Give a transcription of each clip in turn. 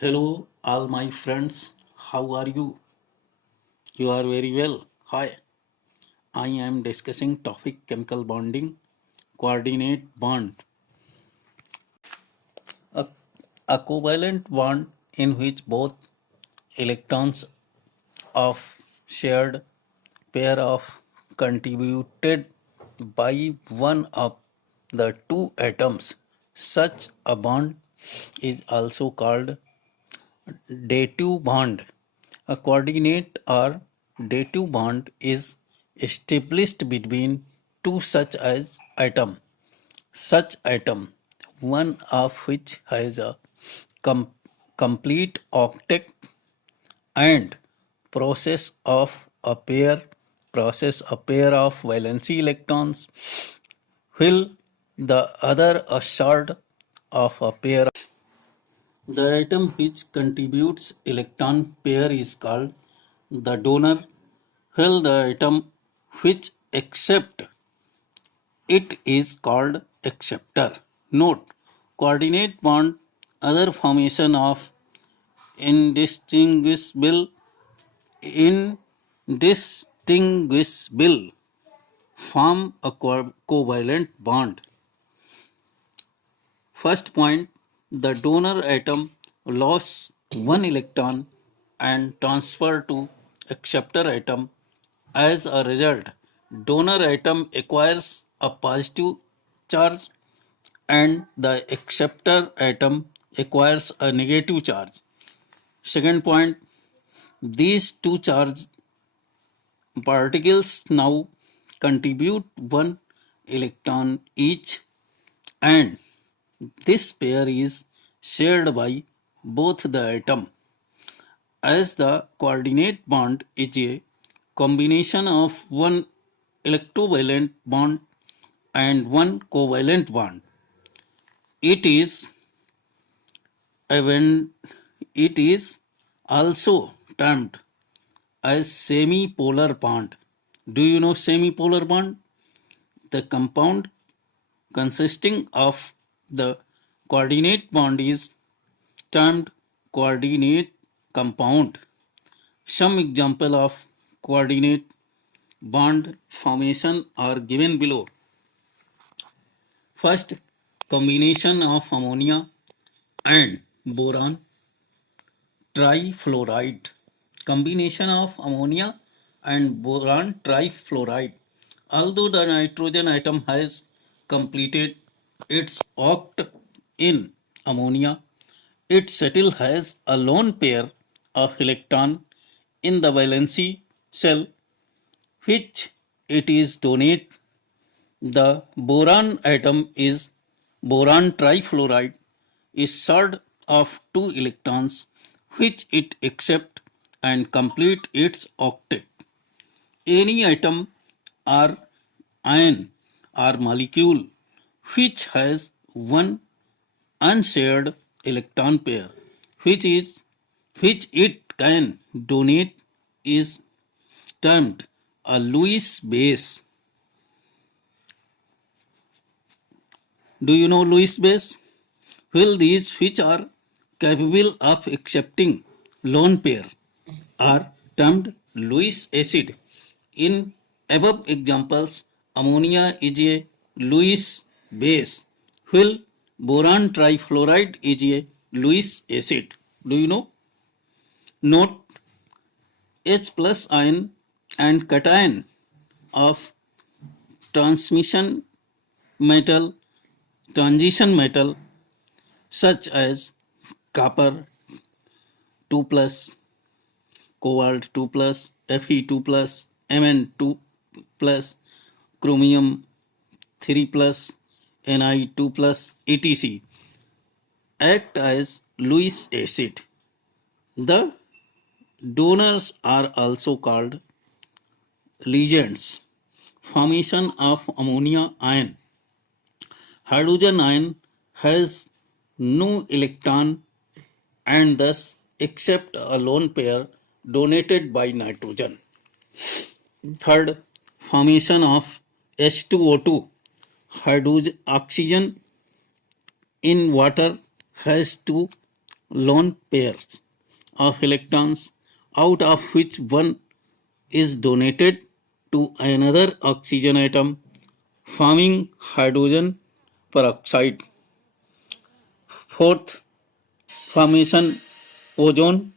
Hello, all my friends. How are you? You are very well. Hi. I am discussing topic chemical bonding, coordinate bond. A, a covalent bond in which both electrons of shared pair of contributed by one of the two atoms. Such a bond is also called dative bond. A coordinate or dative bond is established between two such as atom. Such atom, one of which has a com- complete octet and process of a pair process a pair of valency electrons, while the other a shard of a pair. The atom which contributes electron pair is called the donor, while the atom which accept it is called acceptor. Note: coordinate bond, other formation of indistinguishable indistinguishable form a covalent bond. First point, the donor atom lost one electron and transfer to acceptor atom. As a result, donor atom acquires a positive charge and the acceptor atom acquires a negative charge. Second point, these two charge particles now contribute one electron each, and this pair is shared by both the atom. As the coordinate bond is a combination of one electrovalent bond and one covalent bond, it is even it is also termed as semi-polar bond. Do you know semi-polar bond? The compound consisting of the coordinate bond is termed coordinate compound. Some example of coordinate bond formation are given below. First, combination of ammonia and boron trifluoride. Combination of ammonia and boron trifluoride. Although the nitrogen atom has completed its oct in ammonia, it still has a lone pair of electron in the valency shell which it is donate. The boron atom is boron trifluoride is short of two electrons which it accept and complete its octet. Any atom or ion or molecule which has one unshared electron pair which it can donate is termed a Lewis base. Do you know Lewis base? Well, these which are capable of accepting lone pair are termed Lewis acid. In above examples, ammonia is a Lewis base, while boron trifluoride is a Lewis acid. Do you know? Note: H plus ion and cation of transmission metal, transition metal such as copper 2 plus, cobalt 2 plus, Fe 2 plus, Mn 2 plus, chromium 3 plus, Ni 2 plus, etc. act as Lewis acid. The donors are also called ligands. Formation of ammonia ion. Hydrogen ion has no electron and thus accept a lone pair donated by nitrogen. Third, formation of H2O2. Hydrogen oxygen in water has two lone pairs of electrons, out of which one is donated to another oxygen atom, forming hydrogen peroxide. Fourth, formation ozone.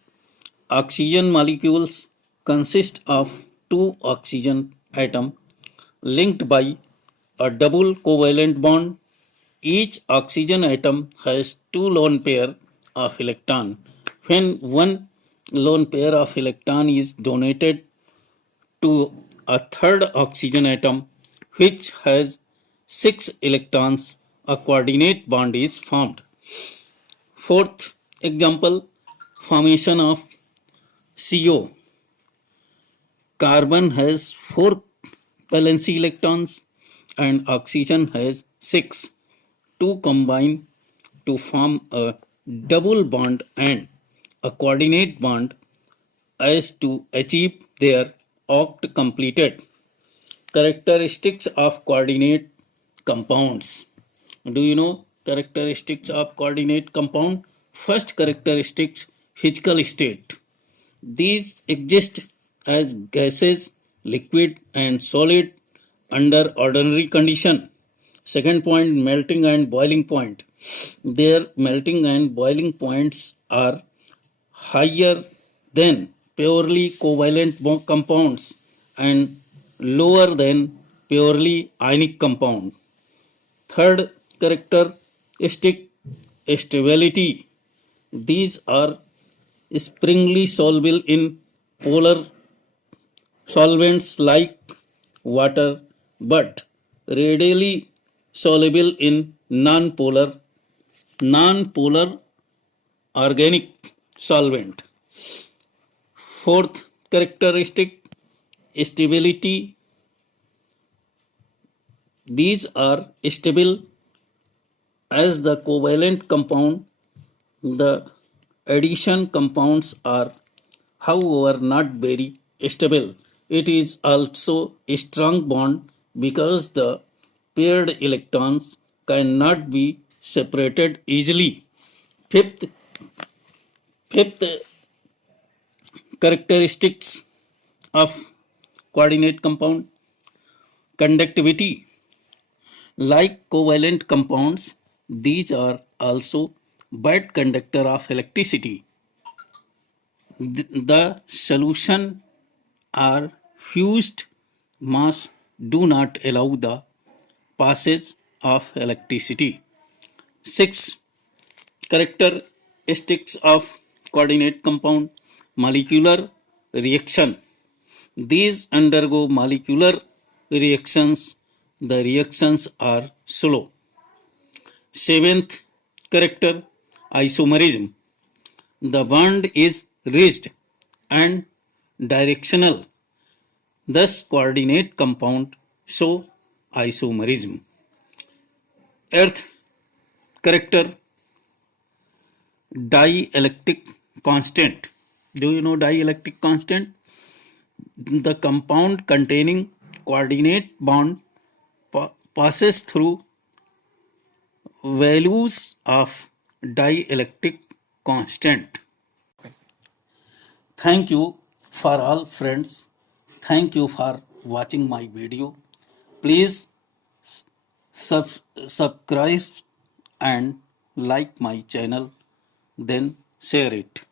Oxygen molecules consist of two oxygen atoms linked by a double covalent bond. Each oxygen atom has two lone pair of electron. When one lone pair of electron is donated to a third oxygen atom which has six electrons, a coordinate bond is formed. Fourth example, formation of CO. Carbon has four valency electrons and oxygen has six. Two combine to form a double bond and a coordinate bond as to achieve their oct completed. Characteristics of coordinate compounds. Do you know characteristics of coordinate compound? First characteristics, physical state. These exist as gases, liquid and solid under ordinary condition. Second point, melting and boiling point. Their melting and boiling points are higher than purely covalent compounds and lower than purely ionic compound. Third characteristic, stability. These are springly soluble in polar solvents like water but readily soluble in non-polar organic solvent. Fourth characteristic, stability. These are stable as the covalent compound. The addition compounds are, however, not very stable. It is also a strong bond because the paired electrons cannot be separated easily. Fifth characteristics of coordinate compound, conductivity. Like covalent compounds, these are also bad conductor of electricity. The solution are fused mass do not allow the passage of electricity. 6. Characteristics of coordinate compound, molecular reaction. These undergo molecular reactions. The reactions are slow. Seventh character, isomerism. The bond is rigid and directional. Thus, coordinate compound show isomerism. Eighth character, dielectric constant. Do you know dielectric constant? The compound containing coordinate bond passes through values of dielectric constant. Thank you for all friends. Thank you for watching my video. Please subscribe and like my channel, then share it.